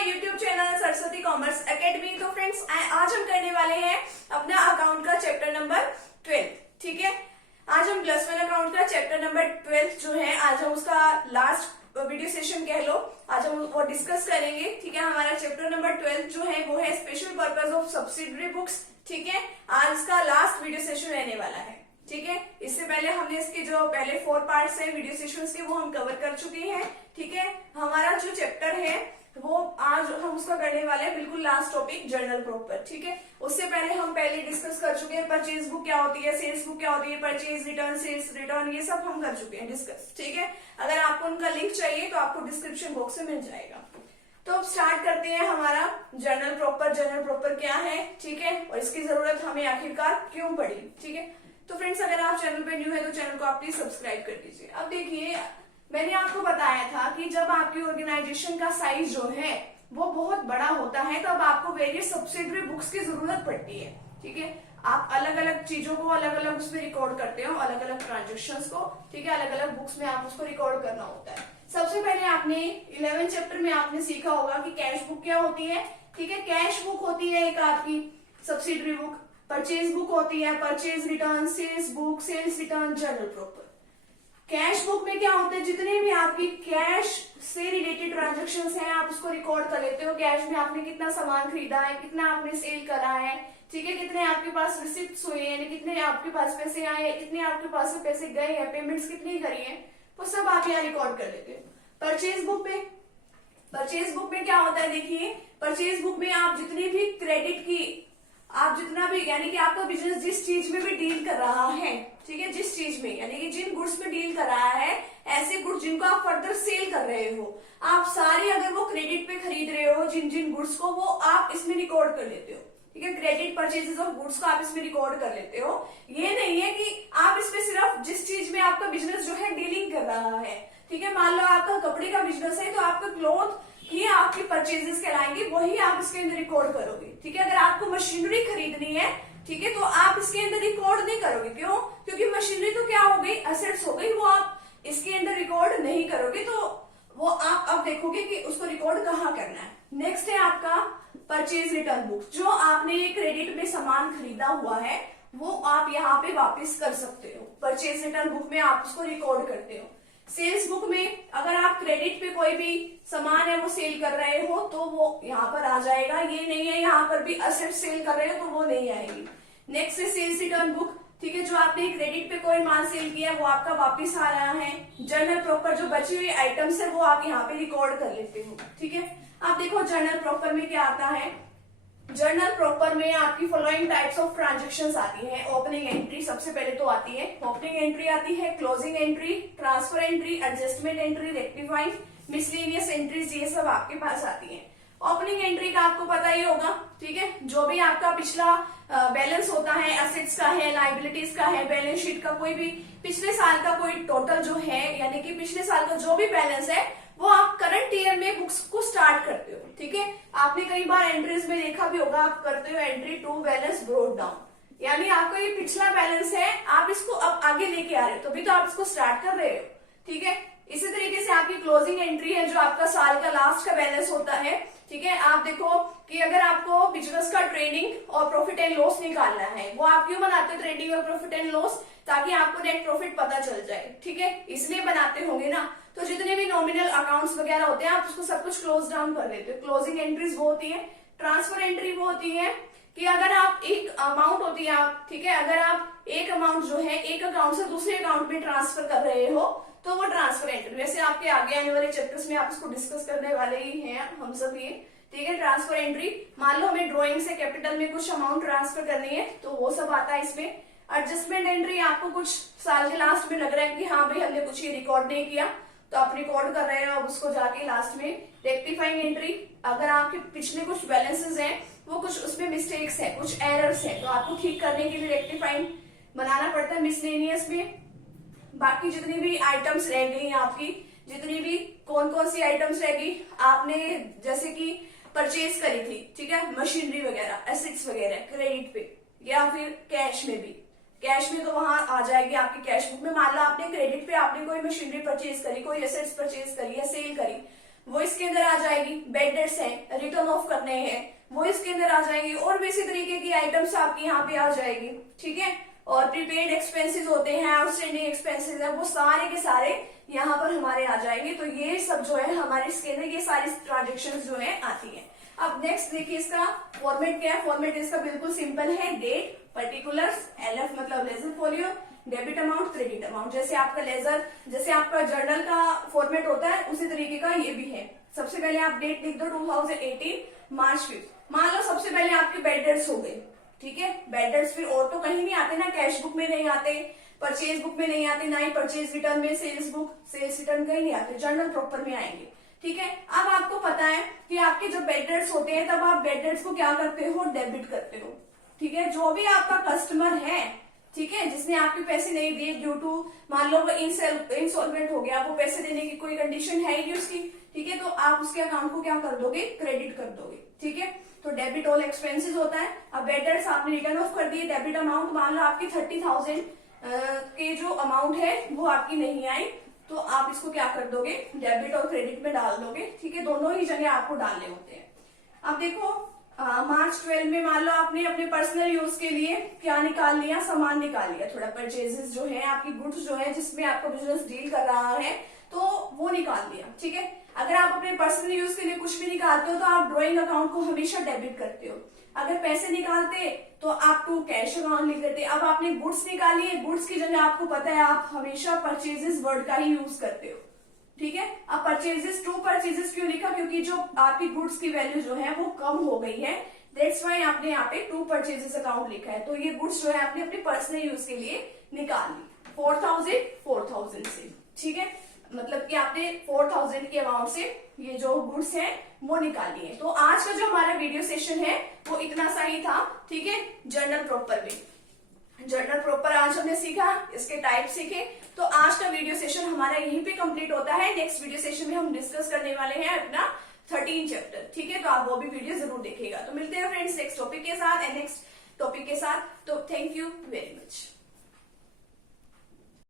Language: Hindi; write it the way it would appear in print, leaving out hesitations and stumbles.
My YouTube channel Saraswati commerce academy. तो फ्रेंड्स आज हम करने वाले हैं अपना अकाउंट का चैप्टर नंबर 12। ठीक है, आज हम +1 अकाउंट का चैप्टर नंबर 12 जो है आज हम उसका लास्ट वीडियो सेशन कह लो, आज हम वो डिस्कस करेंगे। ठीक है, हमारा चैप्टर नंबर 12 जो है वो है special purpose of subsidiary books. ठीक है, आज का लास्ट वीडियो सेशन रहने वाला है। ठीक है, इससे पहले हमने इसके जो पहले 4 पार्ट्स है वीडियो सेशंस के वो हम कवर कर चुके हैं। ठीक है, हमारा जो चैप्टर है वो आज हम उसका करने वाले हैं बिल्कुल लास्ट टॉपिक जर्नल प्रॉपर। ठीक है, उससे पहले हम डिस्कस कर चुके हैं परचेज बुक क्या होती है, सेल्स बुक क्या होती है, परचेज रिटर्न, सेल्स रिटर्न, ये सब हम कर चुके हैं डिस्कस। ठीक है, अगर आपको उनका लिंक चाहिए तो आपको डिस्क्रिप्शन बॉक्स में मिल जाएगा। तो अब स्टार्ट करते हैं हमारा जर्नल प्रॉपर। जर्नल प्रॉपर क्या है, ठीक है, और इसकी जरूरत हमें आखिरकार क्यों पड़ी। ठीक है, तो फ्रेंड्स अगर आप चैनल पे न्यू है तो चैनल को आप प्लीज सब्सक्राइब कर दीजिए। अब देखिए, मैंने आपको बताया था कि जब आपकी ऑर्गेनाइजेशन का साइज जो है वो बहुत बड़ा होता है तब आपको वेरियस सब्सिडरी बुक्स की जरूरत पड़ती है। ठीक है, आप अलग अलग चीजों को अलग अलग उसमें रिकॉर्ड करते हो, अलग अलग ट्रांजेक्शन्स को। ठीक है, अलग अलग बुक्स में आप उसको रिकॉर्ड करना होता है। सबसे पहले आपने 11 चैप्टर में आपने सीखा होगा कि कैश बुक क्या होती है। ठीक है, कैश बुक होती है एक आपकी सब्सिडरी बुक, परचेज बुक होती है purchase return, sales book, sales return, journal proper. Cash book में क्या होता है, जितने भी आपकी कैश से रिलेटेड ट्रांजेक्शन्स हैं आप उसको रिकॉर्ड कर लेते हो। कैश में आपने कितना सामान खरीदा है, कितना आपने सेल करा है, ठीक है, कितने आपके पास रिसिप्ट हुए हैं, कितने आपके पास पैसे आए हैं, कितने आपके पास से पैसे गए हैं, पेमेंट्स कितनी करी है, वो सब आप यहाँ रिकॉर्ड कर लेते हो। परचेज बुक में क्या होता है, देखिए परचेज बुक में आप जितनी भी क्रेडिट की आप जितना भी यानी कि आपका बिजनेस जिस चीज में भी डील कर रहा है, ठीक है, जिस चीज में यानी कि जिन गुड्स में डील कर रहा है, ऐसे गुड्स जिनको आप फर्दर सेल कर रहे हो, आप सारे अगर वो क्रेडिट पे खरीद रहे हो जिन जिन गुड्स को, वो आप इसमें रिकॉर्ड कर लेते हो। ठीक है, क्रेडिट परचेजेस ऑफ गुड्स को आप इसमें रिकॉर्ड कर लेते हो। ये नहीं है कि आप इसमें सिर्फ जिस चीज में आपका बिजनेस जो है डीलिंग कर रहा है, ठीक है, मान लो आपका कपड़े का बिजनेस है तो आपका क्लॉथ ही आपकी परचेजेस कहलाएंगे, वही आप इसके अंदर रिकॉर्ड करोगे। ठीक है, अगर आपको मशीनरी खरीदनी है, ठीक है, तो आप इसके अंदर रिकॉर्ड नहीं करोगे। क्यों? क्योंकि मशीनरी तो क्या हो गई, असेट्स हो गई, वो आप इसके अंदर रिकॉर्ड नहीं करोगे। तो वो आप अब देखोगे कि उसको रिकॉर्ड कहाँ करना है। नेक्स्ट है आपका परचेज रिटर्न बुक। जो आपने क्रेडिट में सामान खरीदा हुआ है वो आप यहाँ पे वापस कर सकते हो। परचेज रिटर्न बुक में आप उसको रिकॉर्ड करते हो। सेल्स बुक में अगर आप क्रेडिट पे कोई भी सामान है वो सेल कर रहे हो तो वो यहाँ पर आ जाएगा। ये नहीं है यहाँ पर भी असेट सेल कर रहे हो तो वो नहीं आएगी। नेक्स्ट है सेल्स रिटर्न बुक। ठीक है, जो आपने क्रेडिट पे कोई माल सेल किया वो आपका वापस आ रहा है। जर्नल प्रॉपर जो बची हुई आइटम्स है वो आप यहाँ पे रिकॉर्ड कर लेते हो। ठीक है, आप देखो जर्नल प्रॉपर में क्या आता है। जर्नल प्रॉपर में आपकी फॉलोइंग टाइप्स ऑफ ट्रांजेक्शन्स आती है। ओपनिंग एंट्री सबसे पहले तो आती है, ओपनिंग एंट्री आती है, closing entry, transfer entry, adjustment entry, rectifying, miscellaneous entries, ये सब आपके पास आती है। ओपनिंग एंट्री का आपको पता ही होगा। ठीक है, जो भी आपका पिछला बैलेंस होता है, एसेट्स का है, लाइबिलिटीज का है, बैलेंस शीट का कोई भी पिछले साल का कोई टोटल जो है यानी कि पिछले साल का जो भी बैलेंस है वो आप करंट ईयर में बुक्स को स्टार्ट करते हो। ठीक है, आपने कई बार एंट्रीज में देखा भी होगा, आप करते हो entry to balance brought down, यानी आपका ये पिछला बैलेंस है, आप इसको अब आगे लेके आ रहे हो, तभी तो आप इसको स्टार्ट कर रहे हो। ठीक है, इसी तरीके से आपकी क्लोजिंग एंट्री है जो आपका साल का लास्ट का बैलेंस होता है। ठीक है, आप देखो कि अगर आपको बिजनेस का ट्रेडिंग और प्रॉफिट एंड लॉस निकालना है, वो आप क्यों बनाते हो ट्रेडिंग और प्रॉफिट एंड लॉस, ताकि आपको नेट प्रॉफिट पता चल जाए। ठीक है, इसलिए बनाते होंगे ना। तो जितने भी नॉमिनल अकाउंट्स वगैरह होते हैं आप उसको सब कुछ क्लोज डाउन कर देते हो। क्लोजिंग एंट्रीज वो होती है। ट्रांसफर एंट्री वो होती है कि अगर आप एक अमाउंट होती है आप, ठीक है, अगर आप एक अमाउंट जो है एक अकाउंट से दूसरे अकाउंट में ट्रांसफर कर रहे हो तो वो ट्रांसफर एंट्री। वैसे आपके आगे आने वाले चैप्टर्स में आप इसको डिस्कस करने वाले ही हैं हम सब ये। ठीक है, ट्रांसफर एंट्री, मान लो हमें ड्रॉइंग से कैपिटल में कुछ अमाउंट ट्रांसफर करनी है तो वो सब आता है इसमें। एडजस्टमेंट एंट्री, आपको कुछ साल के लास्ट में लग रहा है कि हाँ भाई हमने कुछ ये रिकॉर्ड नहीं किया तो आप रिकॉर्ड कर रहे हो, अब उसको जाके लास्ट में। रेक्टिफाइंग एंट्री, अगर आपके पिछले कुछ बैलेंसेस हैं वो कुछ उसमें मिस्टेक्स है, कुछ एरर्स है, तो आपको ठीक करने के लिए रेक्टिफाइंग बनाना पड़ता है। मिसलेनियस में बाकी जितनी भी आइटम्स रह गई आपकी, जितनी भी कौन कौन सी आइटम्स रह गई, आपने जैसे कि परचेज करी थी, ठीक है, मशीनरी वगैरह, एसेट्स वगैरह क्रेडिट पे या फिर कैश में भी, कैश में तो वहां आ जाएगी आपकी कैश बुक में। मान लो आपने क्रेडिट पे आपने कोई मशीनरी परचेज करी, कोई एसेट्स परचेज करी या सेल करी, वो इसके अंदर आ जाएगी। बेड डेट्स हैं, रिटर्न ऑफ करने हैं, वो इसके अंदर आ जाएंगी। और भी इसी तरीके की आइटम्स आपकी यहाँ पे आ जाएगी, ठीक है। और प्रीपेड एक्सपेंसेस होते हैं, आउटस्टैंडिंग एक्सपेंसेस है, वो सारे के सारे यहाँ पर हमारे आ जाएंगे। तो ये सब जो है हमारे इसके अंदर ये सारी ट्रांजेक्शन जो है आती है। अब नेक्स्ट देखिए इसका फॉर्मेट क्या है। फॉर्मेट इसका बिल्कुल सिंपल है, डेट, पर्टिकुलर्स, एलएफ मतलब ledger folio, debit amount, credit amount. जैसे आपका लेजर, जैसे आपका जर्नल का फॉर्मेट होता है उसी तरीके का ये भी है। सबसे पहले आप डेट लिख दो 2018 मार्च 5। मान लो सबसे पहले आपके बेड डेट्स हो गए, ठीक है। बेड डेट्स फिर और तो कहीं नहीं आते ना, कैश बुक में नहीं आते, परचेज बुक में नहीं आते, ना ही परचेज रिटर्न में, सेल्स बुक, सेल्स रिटर्न कहीं नहीं आते, जर्नल प्रॉपर में आएंगे, ठीक है। अब आपको पता है कि आपके जब बेड डेट्स होते हैं तब आप बेड डेट्स को क्या करते हो, डेबिट करते हो, ठीक है। जो भी आपका कस्टमर है, ठीक है, जिसने आपके पैसे नहीं दिए ड्यू टू मान लो वो इंसॉल्वेंट हो गया, वो पैसे देने की कोई कंडीशन है ही नहीं उसकी, ठीक है, तो आप उसके अकाउंट को क्या कर दोगे, क्रेडिट कर दोगे, ठीक है। तो डेबिट ऑल एक्सपेंसेस होता है। अब बेड डेट्स आपने रिटर्न ऑफ कर दिए, डेबिट अमाउंट मान लो आपकी 30,000 के जो अमाउंट है वो आपकी नहीं आई, तो आप इसको क्या कर दोगे, डेबिट और क्रेडिट में डाल दोगे, ठीक है। दोनों ही जगह आपको डालने होते हैं। अब देखो मार्च 12 में मान लो आपने अपने पर्सनल यूज के लिए क्या निकाल लिया, सामान निकाल लिया, थोड़ा परचेजेस जो है आपकी गुड्स जो है जिसमें आपका बिजनेस डील कर रहा है तो वो निकाल लिया, ठीक है। अगर आप अपने पर्सनल यूज के लिए कुछ भी निकालते हो तो आप ड्रॉइंग अकाउंट को हमेशा डेबिट करते हो। अगर पैसे निकालते तो आप टू कैश अकाउंट लिख देते। अब आपने गुड्स निकाली है, गुड्स की जगह आपको पता है आप हमेशा परचेजेस वर्ड का ही यूज करते हो, ठीक है। अब परचेजेस, टू परचेजेस क्यों लिखा, क्योंकि जो आपकी गुड्स की वैल्यू जो है वो कम हो गई है, दैट्स वाई आपने यहाँ पे टू परचेजेस अकाउंट लिखा है। तो ये गुड्स जो है आपने अपने पर्सनल यूज के लिए निकाल ली 4,000 से, ठीक है। मतलब कि आपने 4,000 के अमाउंट से ये जो गुड्स है वो निकाली है। तो आज का जो हमारा वीडियो सेशन है वो इतना सा ही था, ठीक है। जर्नल प्रॉपर में, जर्नल प्रॉपर आज हमने सीखा, इसके टाइप सीखे। तो आज का वीडियो सेशन हमारा यहीं पे कंप्लीट होता है। नेक्स्ट वीडियो सेशन में हम डिस्कस करने वाले हैं अपना 13 चैप्टर, ठीक है। तो आप वो भी वीडियो जरूर देखिएगा। तो मिलते हैं फ्रेंड्स नेक्स्ट टॉपिक के साथ एंड नेक्स्ट टॉपिक के साथ। तो थैंक यू वेरी मच।